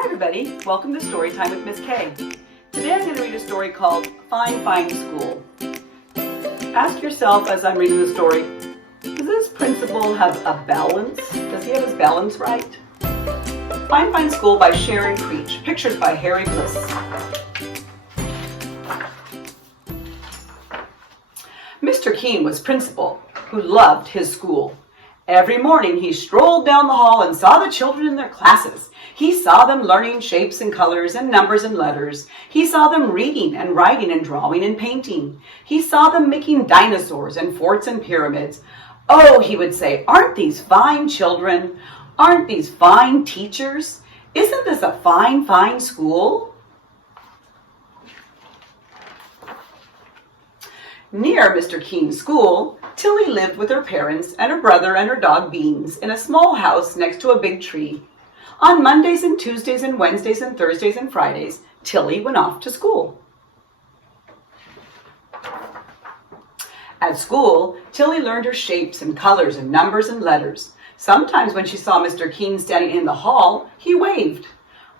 Hi everybody, welcome to Storytime with Miss Kay. Today I'm going to read a story called Fine Fine School. Ask yourself as I'm reading the story, does this principal have a balance? Does he have his balance right? Fine Fine School by Sharon Creech, pictures by Harry Bliss. Mr. Keene was principal who loved his school. Every morning he strolled down the hall and saw the children in their classes. He saw them learning shapes and colors and numbers and letters. He saw them reading and writing and drawing and painting. He saw them making dinosaurs and forts and pyramids. Oh, he would say, aren't these fine children? Aren't these fine teachers? Isn't this a fine, fine school? Near Mr. Keene's school, Tilly lived with her parents and her brother and her dog Beans in a small house next to a big tree. On Mondays and Tuesdays and Wednesdays and Thursdays and Fridays, Tilly went off to school. At school, Tilly learned her shapes and colors and numbers and letters. Sometimes when she saw Mr. Keene standing in the hall, he waved.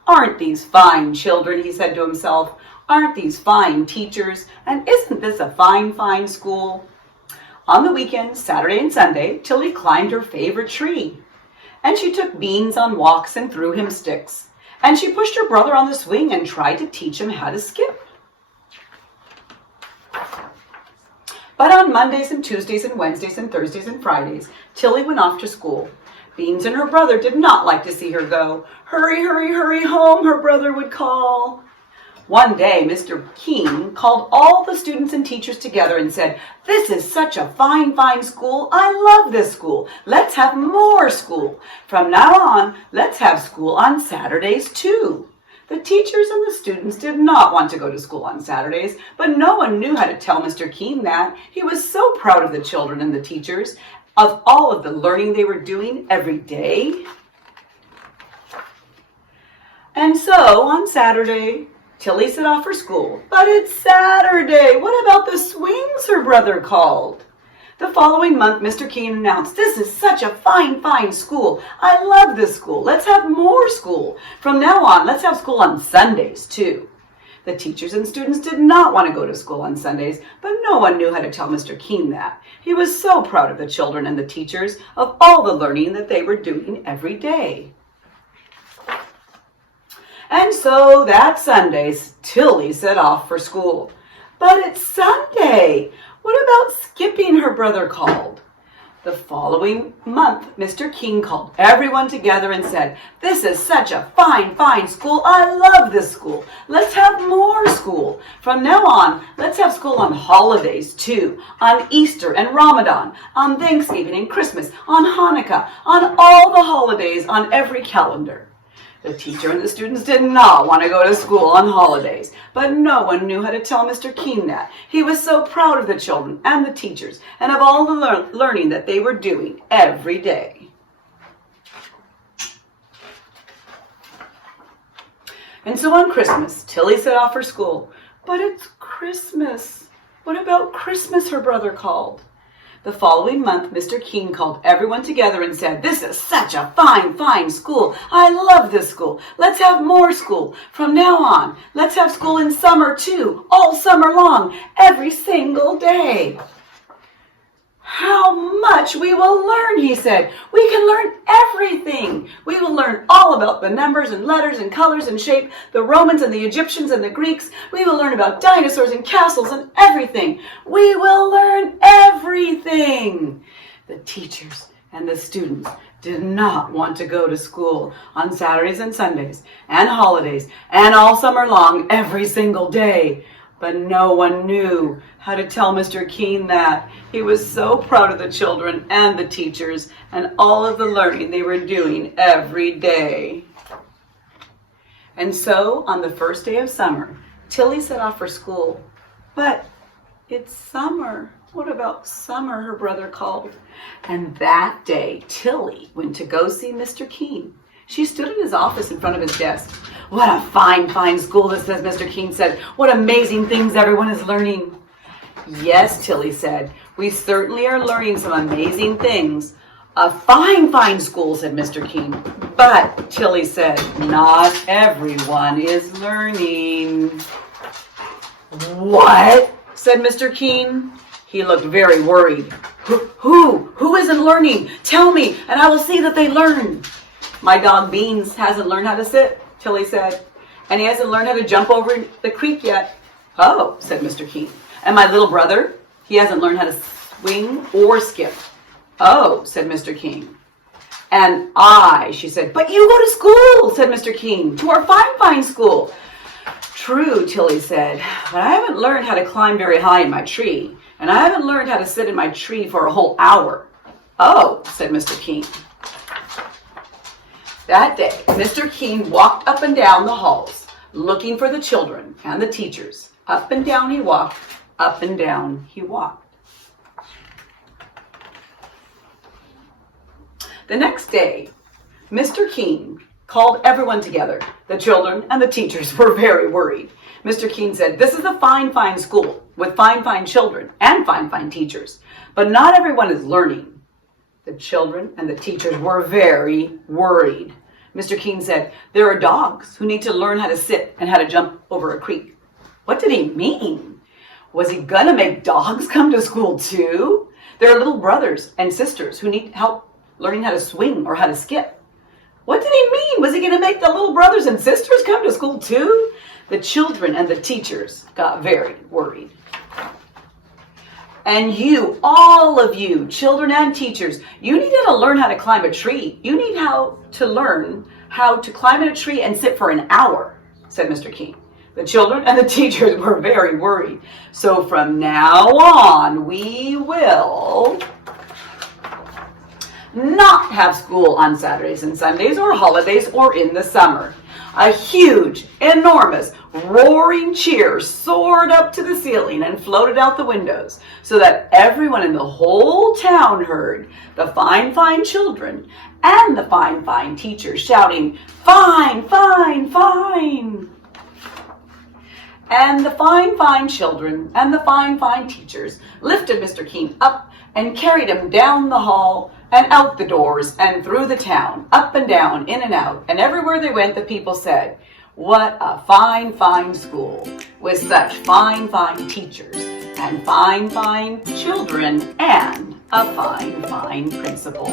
Aren't these fine children, he said to himself. Aren't these fine teachers? And isn't this a fine, fine school? On the weekends, Saturday and Sunday, Tilly climbed her favorite tree. And she took Beans on walks and threw him sticks. And she pushed her brother on the swing and tried to teach him how to skip. But on Mondays and Tuesdays and Wednesdays and Thursdays and Fridays, Tilly went off to school. Beans and her brother did not like to see her go. Hurry, hurry, hurry home, her brother would call. One day, Mr. Keene called all the students and teachers together and said, "This is such a fine, fine school. I love this school. Let's have more school. From now on, let's have school on Saturdays too." The teachers and the students did not want to go to school on Saturdays, but no one knew how to tell Mr. Keene that. He was so proud of the children and the teachers, of all of the learning they were doing every day. And so, on Saturday, Tilly set off for school. But it's Saturday. What about the swings, her brother called. The following month, Mr. Keene announced, "This is such a fine, fine school. I love this school. Let's have more school. From now on, let's have school on Sundays, too." The teachers and students did not want to go to school on Sundays, but no one knew how to tell Mr. Keene that. He was so proud of the children and the teachers, of all the learning that they were doing every day. And so that Sunday, Tilly set off for school. But it's Sunday. What about skipping, her brother called. The following month, Mr. Keene called everyone together and said, "This is such a fine, fine school. I love this school. Let's have more school. From now on, let's have school on holidays too, on Easter and Ramadan, on Thanksgiving and Christmas, on Hanukkah, on all the holidays on every calendar." The teacher and the students did not want to go to school on holidays, but no one knew how to tell Mr. Keene that. He was so proud of the children and the teachers and of all the learning that they were doing every day. And so on Christmas, Tilly set off for school. But it's Christmas. What about Christmas, her brother called. The following month, Mr. Keene called everyone together and said, "This is such a fine, fine school. I love this school. Let's have more school. From now on, let's have school in summer too, all summer long, every single day." "How much we will learn," he said. "We can learn everything. We will learn all about the numbers and letters and colors and shape, the Romans and the Egyptians and the Greeks. We will learn about dinosaurs and castles and everything. We will learn everything." The teachers and the students did not want to go to school on Saturdays and Sundays and holidays and all summer long every single day. But no one knew how to tell Mr. Keene that. He was so proud of the children and the teachers and all of the learning they were doing every day. And so, on the first day of summer, Tilly set off for school. But it's summer. What about summer, her brother called. And that day, Tilly went to go see Mr. Keene. She stood in his office in front of his desk. "What a fine, fine school this is," Mr. Keene said. "What amazing things everyone is learning." "Yes," Tilly said, "we certainly are learning some amazing things. A fine, fine school, said Mr. King. But, Tilly said, not everyone is learning. What? Said Mr. King. He looked very worried. Who isn't learning? Tell me, and I will see that they learn. My dog Beans hasn't learned how to sit, Tilly said, and he hasn't learned how to jump over the creek yet. Oh, said Mr. King. And my little brother, he hasn't learned how to swing or skip. Oh, said Mr. King. And I, she said, but you go to school, said Mr. King, to our fine, fine school. True, Tilly said, but I haven't learned how to climb very high in my tree, and I haven't learned how to sit in my tree for a whole hour. Oh, said Mr. King. That day, Mr. King walked up and down the halls, looking for the children and the teachers. Up and down he walked, up and down he walked. The next day, Mr. King called everyone together. The children and the teachers were very worried. Mr. King said, this is a fine, fine school with fine, fine children and fine, fine teachers, but not everyone is learning. The children and the teachers were very worried. Mr. King said, there are dogs who need to learn how to sit and how to jump over a creek. What did he mean? Was he gonna make dogs come to school too? There are little brothers and sisters who need help learning how to swing or how to skip. What did he mean? Was he going to make the little brothers and sisters come to school too? The children and the teachers got very worried. And you, all of you, children and teachers, you need to learn how to climb a tree. You need to learn how to climb in a tree and sit for an hour, said Mr. King. The children and the teachers were very worried. So from now on, we will not have school on Saturdays and Sundays or holidays or in the summer. A huge, enormous, roaring cheer soared up to the ceiling and floated out the windows so that everyone in the whole town heard the fine, fine children and the fine, fine teachers shouting, fine, fine, fine. And the fine, fine children and the fine, fine teachers lifted Mr. King up and carried him down the hall and out the doors and through the town, up and down, in and out. And everywhere they went, the people said, what a fine, fine school with such fine, fine teachers and fine, fine children and a fine, fine principal.